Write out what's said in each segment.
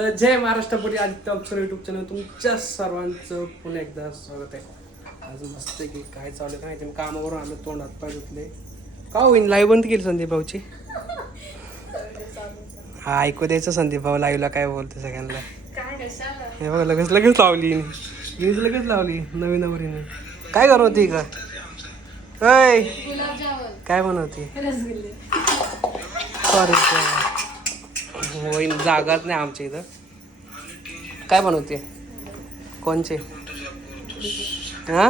जय महाराष्ट्रपती आदित्य अक्षर YouTube channel तुमच्या सर्वांचं पुन्हा एकदा स्वागत आहे. आज मस्त की काय चालू आहे माहिती कामावरून आम्ही तोंड हात पाय धुतले. का होईन लाईव्ह बंद केली संदीप भाऊची. हा ऐकू द्यायचं संदीप भाऊ लाईव्हला काय बोलते सगळ्यांना. हे बघ लगेच लावली लगेच लावली नवीन नवरीने. काय करत होती का अय काय बनवती. सॉरी होईन जागाच नाही आमच्या इथं. काय बनवते कोणचे हा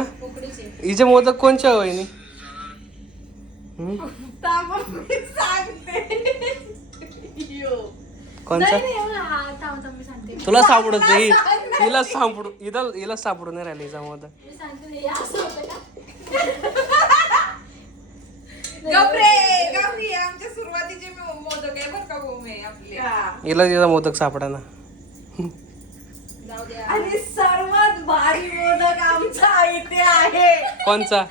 हिचे मोदक कोणच्या वहिनी. कोणचा तुला सापडत हिला सापडू हिला सापडून नाही राहिला हिचा मोदक. हिला तिचा मोदक सापडा ना. आणि सर्वात भारी मोदक आमचा इथे आहे. कोणचा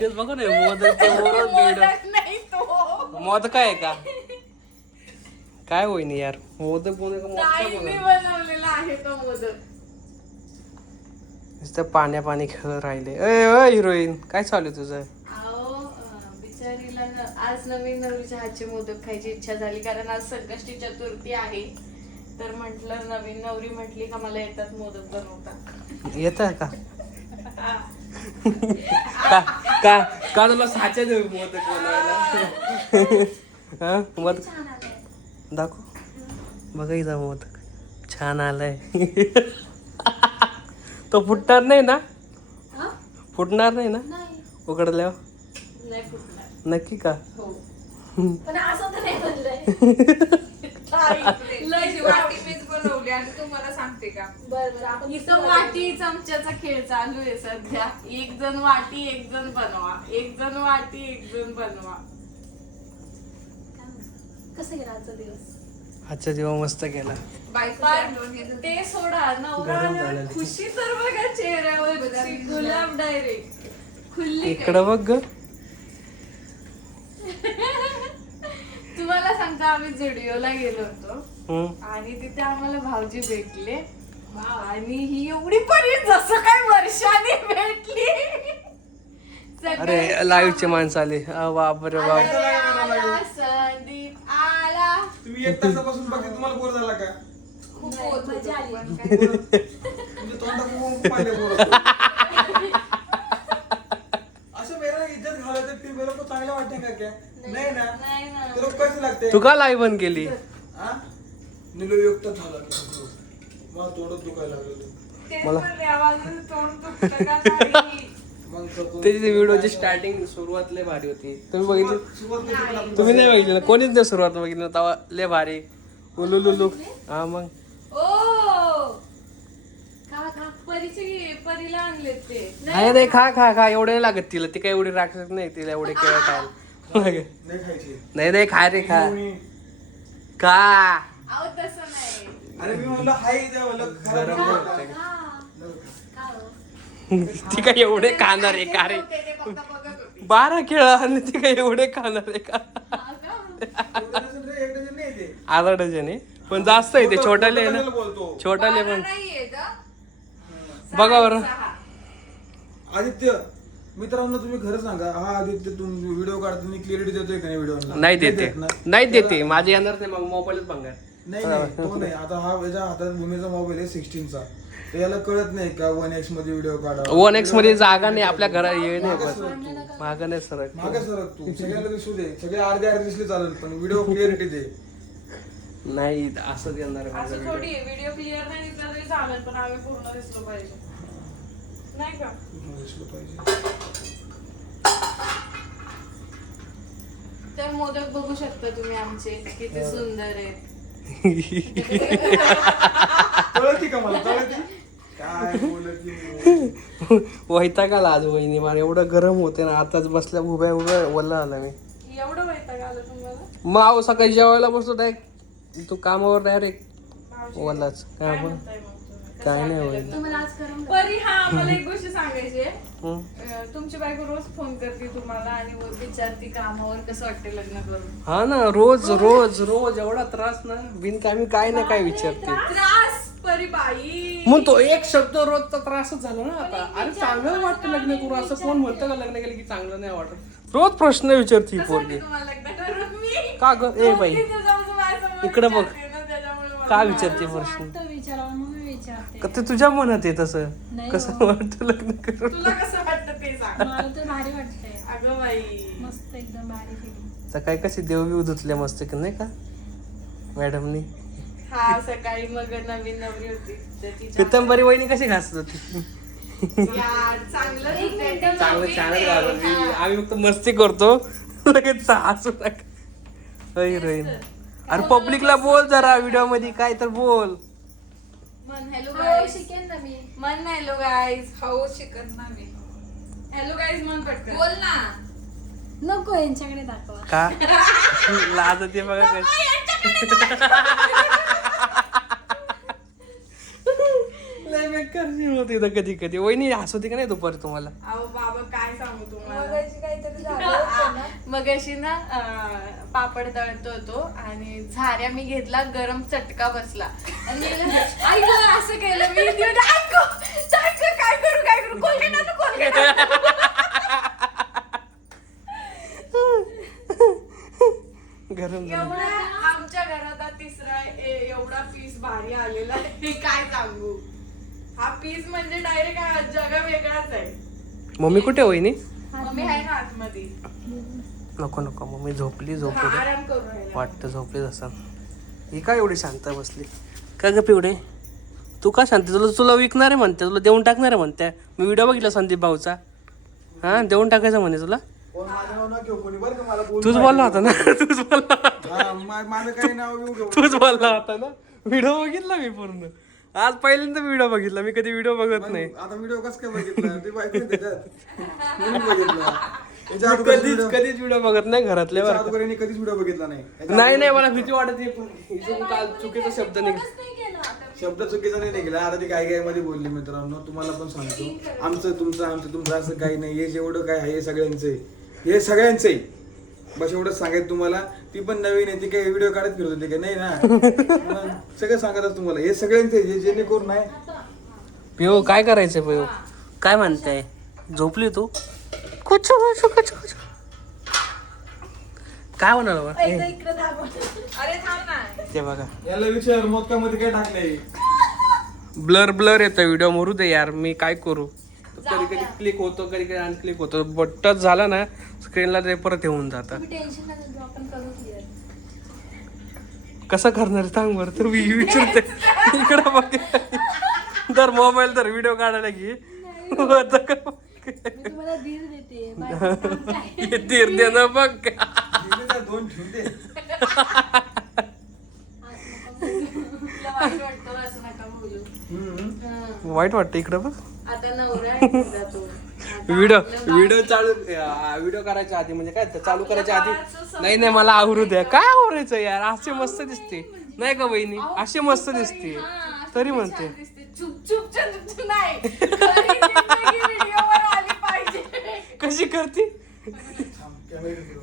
तेच बघा ना मोदक मोदक आहे का काय होईन यार. मोदक बनवलेला आहे तो मोदक. नुसतं पाणी खेळ राहिले. अय हिरोईन काय चालू तुझं. बिचारीला आज नवीन नवरीच्या हातचे मोदक खायची इच्छा झाली कारण आज संकष्टी चतुर्थी आहे. तर म्हटलं नवीन नवरी म्हटली का मला येतात मोदक बनवता. येत का का का तुला साच्या देऊ मोदक बनवायला. मोदक दाखव बघायचा मोदक छान आलाय. तो फुटणार नाही ना. फुटणार नाही ना उघडल्यावर. नाही फुटणार नक्की का. पण असं तर नाही बनलंय. बनवली आणि तुम्हाला सांगते का बरं इथं वाटी चमच्याचा खेळ चालू आहे सध्या. एक जण वाटी एक जण बनवा. एक जण वाटी एक जण बनवा. कसं गेला आजचा दिवस. आजचा दिवस मस्त गेला. ते सोडा नवरा खुशी तर बघा चेहऱ्यावर गुलाब डायरेक्ट खुल्ली. इकडं बघ ग. तुम्हाला सांगता आम्ही झुडिओला गेलो होतो आणि तिथे आम्हाला भाऊजी भेटले आणि ही एवढी परी जसं काय वर्षाने भेटली. अरे लाईव्हचे माणसं आले. बापरे बाप. संदीप आला. तुम्ही एक तासापासून बाकी तुम्हाला बोर झाला का. खूप मजा आली. तुमच्या तोंडात पाहिले बोर असं मेरा इज्जत घालायचं ते मेरा को चांगलं वाटते का क्या. नाही ना तर कसं लागते. तू का लाईव्ह बंद केली. निलयुक्त झाला मला तोंडच दुखायला लागलं. मला मग त्याची व्हिडिओची स्टार्टिंग सुरुवात लय भारी होती. तुम्ही बघितली. तुम्ही नाही बघितली ना कोणीच नाही सुरुवात बघितली ना तेव्हा लय भारी उलुलुलू. हा मग परीला आणले ते नाही नाही खा एवढे नाही लागत तिला. ती काय एवढी राक्षस नाही तिला एवढे केळ खायला. नाही खायची. नाही खा रे खा का. अहो तसं नाही. अरे मी म्हणलं हाय खराब. ती काय एवढे खाणार आहे का रे. 12 केळ आणि ती काय एवढे खाणार आहे का. अर्धा डझन आहे पण जास्त आहे ते. छोटाले आहे ना छोटाले पण बघा बरं. आदित्य मित्रांनो तुम्ही खरं सांगा हा आदित्य तुम्ही व्हिडिओ काढताना क्लिअरिटी देतोय का नाही व्हिडिओ. नाही देते माझे येणार नाही मग मोबाईलच बघणार. नाही तो नाही. आता हा याच्या हातात भूमीचा मोबाईल आहे 16चा. तर याला कळत नाही का 1x मध्ये व्हिडिओ काढा. 1x मध्ये जागा नाही आपल्या घरात. ये नाही माग नाही सरक मागे सरक तू सगळ्याला दिसू दे. सगळे अर्धे दिसले चालेल पण व्हिडिओ क्लिअरिटी दे. नाही असंच येणार असं थोडी व्हिडिओ क्लिअर नाही दिसला तरी चालेल पण आम्ही पूर्ण दिसलो पाहिजे नाही का. दिसलं पाहिजे. तर मोदक बघू शकता तुम्ही आमचे किती सुंदर आहेत. कळती का मला कळती काय बोलती. वैतागाला आज वहिनी मला एवढं गरम होते ना. आताच बसल्या उभ्या वल्ला आला मी. एवढं वैताग आलं तुम्हाला. मग अहो सकाळी जेवायला बसतो डायरेक्ट तू कामावर डायरेक्ट वल्लाच. काय काय नाही होईल. तुम्हाला आज करून परी हा मला एक गोष्ट सांगायची आहे. हं? तुमची बायको रोज फोन करते तुम्हाला आणि विचारते कामावर कसं वाटते लग्न करून. हा ना, रोज रोज रोज एवढा त्रास ना, बिनकामी काय ना काय विचारते. त्रास परी बाई. मग तो एक शब्द रोजचा त्रासच झाला ना आता. अरे चांगलं वाटतं लग्न करू, असं कोण म्हणतं का लग्न केलं की चांगलं नाही वाटत? रोज प्रश्न विचारते ही कसं पोरगी. वाटतं तुम्हाला लग्न करून? मी का ग ए बाई, 2-3 दिवसापासून माझ्यासमोर इकडं बघ. विचारते ना, त्याच्यामुळे मला का विचारते प्रश्न? विचारावं म्हणून विचारते. का ते तुझ्या मनात आहे तसं? नाही कसं हो. वाटतं लग्न करून? तुला कसं वाटतं ते सांग. मला तर भारी वाटतंय. अगं बाई. मस्त एकदम भारी फिलिंग. सकाळी कशी देवबीव धुतले मस्त की नाही का मॅडमनी? हा सकाळी मग नवीन नवरी होती तर तिच्या पितंबरी वहिनी कशी घासत होती? यार, चांगलं धुतलंय ते. चांगलं छानच घालवली. आम्ही फक्त मस्ती करतो, लगेच हसू नका. अरे पब्लिकला बोल जरा, व्हिडिओ मध्ये काय तर बोल. मन हॅलो हो, गाईज. शिकेन ना मी. मन हॅलो गाईज. हो शिकत ना मी. हॅलो गाईज मन पटकन. बोल ना. नको यांच्याकडे दाखवा. का लाज ते बघा काय. लय बेकार scene होती इथं कधी कधी. वहिनी हसवती का नाही दुपारी तुम्हाला? अहो बाबा काय सांगू तुम्हाला. मगाशी काहीतरी झालं होतं ना. मग अशी ना पापड तळतो होतो आणि झाऱ्या मी घेतला, गरम चटका बसला आणि मी म्हणलं, आई गं, असं केलं मी. ती म्हणते, "आई गं, काय करू कोलगेट आणू, कोलगेट आणू." गरम झालं. एवढा आमच्या घरात हा तिसरा एवढा पीस भारी आलेला आहे, काय सांगू. हा पीस म्हणजे डायरेक्ट जगा वेगळाच आहे. मम्मी कुठे आहे वहिनी? मम्मी आहे ना आतमध्ये. नको नको, मम्मी झोपली हा, झोपली आराम करू राहिला. वाटतं झोपलीच असं. ही काय एवढी शांत बसली? का ग पिवडे, तू का शांत? तुला विकणार आहे म्हणते, तुला देऊन टाकणार आहे म्हणते. मी व्हिडिओ बघितला संदीप भाऊचा. हा, देऊन टाकायचं म्हणे तुला. कोण माझं नाव ना घेऊ कोणी बरं का, मला बोलू तूच नका. बोलला होता ना. तूच बोलला होता. हा, माझं काही नाव घेऊ घेऊ. तूच बोलला होता ना. व्हिडिओ बघितला मी पूर्ण. आज पहिल्यांदा व्हिडिओ बघितला. मी कधी व्हिडिओ बघत नाही. आता व्हिडिओ कसं काय बघितला ते बायको त्याच्यात म्हणून बघितला. याच्या मी अगोदर कधीच video- कधीच व्हिडिओ बघत नाही घरातले याच्या बरं का. अगोदर यांनी कधीच व्हिडिओ बघितला नाही. याच्या नाही अगोदर- नाही, मला भीती वाटत इथून काल चुकीचा शब्द निघाला. शब्द चुकीचा नाही निघाला. आता ती काय मध्ये बोलली. मित्रांनो तुम्हाला पण सांगतो, आमचं तुमचं असं काही नाही. हे जेवढं काय आहे हे सगळ्यांचं आहे, हे सगळ्यांचं आहे. बस एवढंच सांगायचं तुम्हाला. ती पण नवीन आहे, ती काही व्हिडिओ काढत फिरत होती काय नाही ना. मग सगळं सांगतच तुम्हाला, हे सगळ्यांचं आहे, जे जेणेकरून नाही. पिओ काय करायचं पिओ? काय म्हणताय? झोपली तू? कुछ काय म्हणाल बा? अरे थांब ना. ते बघा, याला विचार मोदकामध्ये काय टाकलंय. ब्लर ब्लर येतो व्हिडिओ. मरू दे यार, मी काय करू. कधी कधी क्लिक होतो, कधी कधी अनक्लिक होतो. बट टच झाला ना स्क्रीनला, ते परत येऊन जातं. टेन्शन नका घेऊ, आपण करू क्लिअर. कसं करणार सांग बरं. तर मी विचारते इकडं बघ, तर मोबाईल तर व्हिडिओ काढायला घे. होतं का? मी तुम्हाला धीर देते. बाकीचं काम काय? हे धीर देणं बघ. गेले तर दोन ठेवून दे. तुला वाईट वाटतं असं नका बोलू. हम्म. वाईट वाटतं इकडं बघ. आता नवरा आहे तुझा तो. आता व्हिडिओ आपलं व्हिडिओ चालू व्हिडिओ करायच्या आधी म्हणजे काय ते चालू करायच्या आधी नाही नाही मला आवरू द्या. काय आवरायचं यार, असे मस्त दिसते नाही का वहिनी? असे मस्त दिसते तरी म्हणते. छान दिसते. चुप नाही. व्हिडिओवर आली पाहिजे. कशी करते? थांब, कॅमेरा फिरव.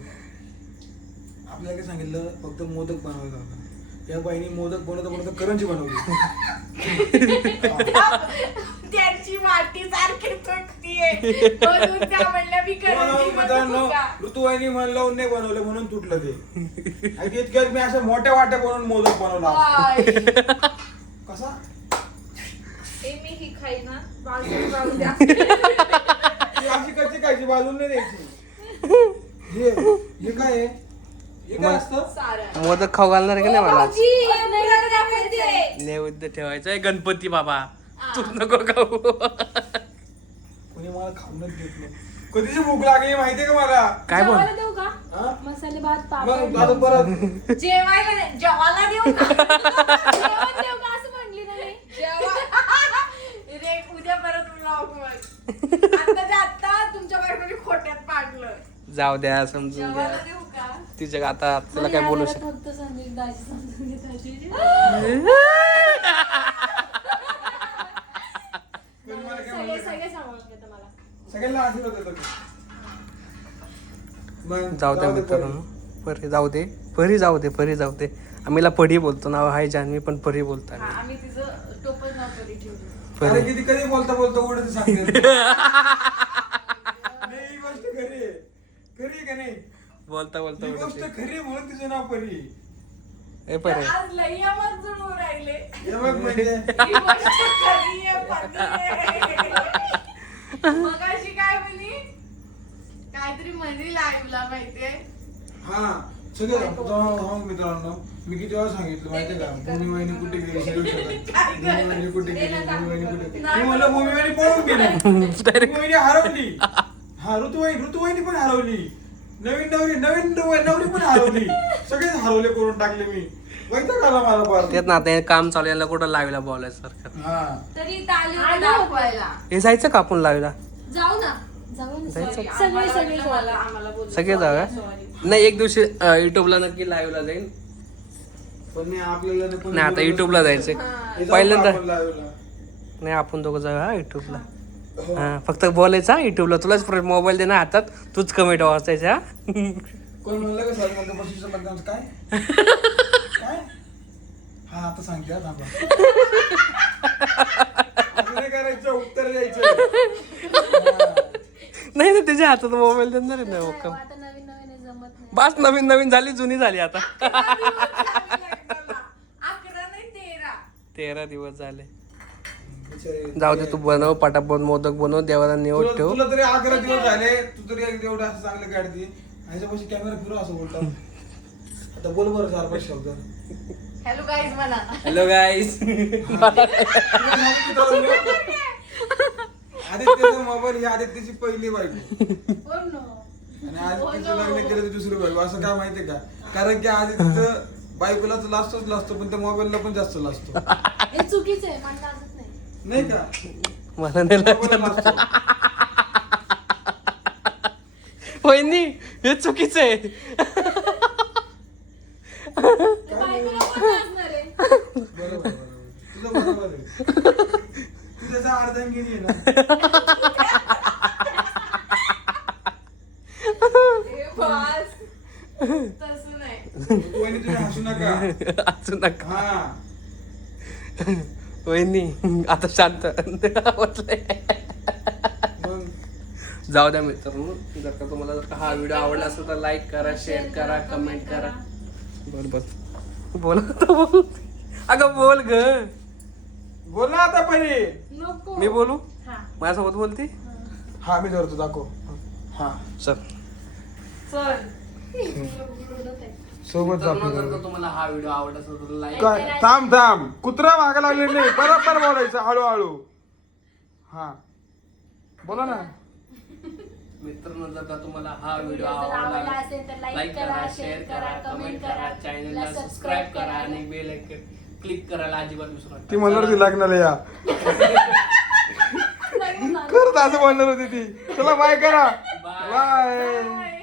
आपल्याला काय सांगितलं, फक्त मोदक बनवायचा होता. या बाईने मोदक बनवता करंजी बनवली. त्यांची माती सारखी तुटतीये. म्हणून त्या म्हणल्या मी करंजी बनवू का? ऋतुवाहिनी म्हणलं नाही बनवलं म्हणून तुटलं ते. आणि इतक्यात मी अशा मोठ्या वाट्या बनवून मोदक बनवला बाई. कसा. हे मी ही खाई ना. बाजूला जाऊ द्या. ती अशी कच्ची खायची, बाजून नाही द्यायची. हे काय आहे? हे काय असतं? सारं. मोदक खाऊ घालणार आहे का नाही मला आज? दाखवते. नैवेद्य ठेवायचा आहे गणपती बाबा. तू नको खाऊ. कोणी मला खाऊनच देत नाही. कधीची भूक लागली माहितीये का मला. काय बोल? जेवायला देऊ का? हा? मसाले भात, मग पापड. आता परत जेवायला नाही, जेवायला देऊ का? जेवण देऊ का असं म्हणली ना मी. रे उद्या परत ब्लॉग वर. आत्ताच्या आत्ता तुमच्या बायकोने खोट्यात पाडलं. जाऊ द्या, समजून जेवायला द्या. देऊ का? तिच्या आता तुला मला काय या बोलू घरात शकत. फक्त संदीप दाजी समजून घेतात. आशीर्वाद देतो मी. मग जाऊ दे मित्रांनो, परी जाऊ दे, परी जाऊ दे, परी जाऊ दे. आम्हीला परी बोलतो, नाव हाय जान्हवी पण परी बोलतो हा, आम्ही. आम्ही तिचं टोपण नाव कधी ठेवलं. अरे परी किती कधी बोलता बोलता उडत सांगते नाही, ही गोष्ट खरी आहे. खरी आहे का नाही? बोलता बोलता ही गोष्ट बोलते. खरी आहे म्हणून तिचं नाव परी. ए परी आज लई आवाज जुळवून राहिले. हे बघ म्हणजे ही गोष्ट खरी आहे, funny आहे. मगाशी काय म्हणी? काहीतरी म्हणी लाईव्हला माहितीये. हा सगळे जाऊ मित्रांनो, मी किती वेळा सांगितलं माहितीये का, भूमी वहिनी कुठे गेली सगळं सगळं. भूमी वहिनी कुठे गेली, भूमी वहिनी कुठे, मी म्हणलं भूमी वहिनी पळून गेली, भूमी वहिनी हरवली. हा ऋतुवाहिनी पण हरवली, नवीन नवरी पण हरवली, सगळेच हरवले करून टाकले मी. वैताग आला मला फार. तेच ना, ते काम चालू यायला कुठं लावायला बोलायचं. हा तरी इथं आले होते आलं दाखवायला. हे जायचं का आपण लावायला? जाऊ ना, जाऊ ना. जायचं. Sorry, सगळे आम्हाला सगळे वाटलं आम्हाला बोलू. सगळे जाऊया? Sorry. नाही, एक दिवशी युट्यूबला नक्की लाईव्हला जाईल. पण नाही आपल्याला नाही कोणी नाही, आता बोलवलं युट्यूबला नाही. जायचंय. हे जाऊ पहिल्यांदा आपण live ला. नाही, आपण दोघं जाऊया युट्यूबला. हा, फक्त बोलायचा युट्यूबला. तुलाच मोबाईल दे ना हातात, तूच कमेंट वाचायच्या. कोण म्हणलं का सर मग बशीचं मतदान काय काय? हा आता सांगते हा, थांबा. असं नाही करायचं, उत्तर द्यायचं. हा. नाही ना, त्याच्या हातात मोबाईल देणार आहे ना. नाही, ओके. आता नवीन नवीन आहे, जमत नाही. बस, नवीन नवीन झाली, जुनी झाली आता. 11 नाही 13. 13 दिवस झाले. बिचारी- जाऊ दे, तू बनव पटापट, मोदक बनव, देवाला निवड तुला ठेव. तुला तरी 11 दिवस झाले, तू तरी एक एवढं असं चांगलं काढते. ह्याच्यापाशी कॅमेरा फिरू असं बोलतात. आता बोल बरं 4-5 शब्द. हॅलो गाईज म्हणा. हॅलो गाईस. आदित्यचा मोबाईल ही आदित्यची पहिली बायको हो ना. आणि आदित्यचं लग्न केलं तर दुसरी बायको. असं काय माहितीये का? कारण की आदित्यचं बायकोला तर लास्टच लाजतो, पण त्या मोबाईलला पण जास्त लाजतो. हे चुकीचं आहे, मला लाजत नाही. नाही का? मला नाही मोबाईलला लागत. लाजतो. वहिनी, हे चुकीचं आहे. ते बायकोला पण लाजणार आहे. बरोबर बरोबर. तुझं बरोबर आहे. तू त्याचा अर्धांगिनी आहे ना. हे बस. तसं नाही. वहिनी तुम्ही हसू नका. असू नका. हा वहिनी, आता शांत. मग जाऊ द्या मित्रांनो, जर का तुम्हाला जर का हा व्हिडिओ आवडला असेल तर लाईक करा, शेअर करा, कमेंट करा. बरोबर बोल आता, बोल. अगं बोल ग. बोल ना आता परी. नको. मी बोलू? हा. माझ्यासोबत बोलते? हा मी धरतो, दाखव. हा चल. चल. बोलत आहे. सोबत जा मित्रांनो, जर फिरायला. का तुम्हाला हा व्हिडिओ आवडला असेल तर लाईक काय थांब कुत्रा मागे लागले नाही, बरोबर बोलायचं हळूहळू. हा बोला ना. मित्रांनो, जर का तुम्हाला हा व्हिडिओ जर आवडला आवडला असेल तर लाईक करा, शेअर करा, कमेंट करा, चॅनलला सबस्क्राईब करा आणि बेल आयकॉन क्लिक करायला अजिबात विसरू नका. ती म्हणणार होती लग्नाला या, खरंच असं म्हणणार होती ती. चला बाय करा. Bye. बाय.